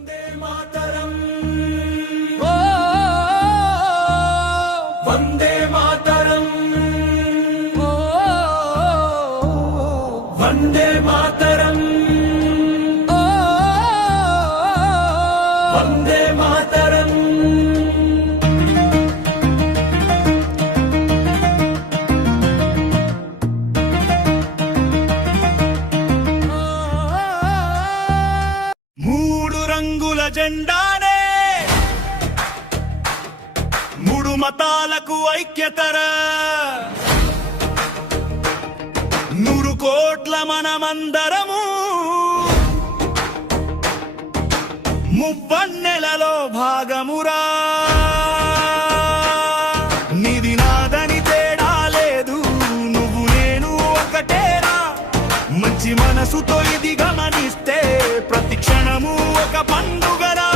వందే మాతరం వందే మాతరం వందే మాతరం వందే మాతరం మూడు రంగుల జెండానే మూడు మతాలకు ఐక్యతరా 100 కోట్ల మనమందరము మువ్వన్నెలలో భాగమురా నిది నాదని తేడా లేదు నువ్వు నేను ఒకటేరా మంచి మనసుతో ఇది గమనిస్తే ప్రతి క్షణము ఒక పండుగరా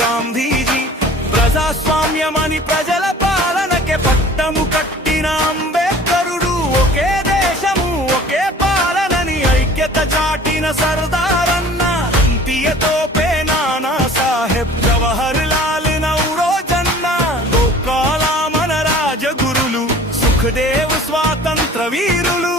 గాంధీజీ ప్రజాస్వామ్యమని ప్రజల పాలనకే పట్టము కట్టిన అంబేద్కరుడు ఒకే దేశము ఒకే పాలనని ఐక్యత చాటిన సర్దారన్న అంతియతోపే నానా సాహెబ్ జవహర్ లాల్ నౌరోజన్న గోపాల మన రాజగురులు సుఖదేవ్ స్వాతంత్ర వీరులు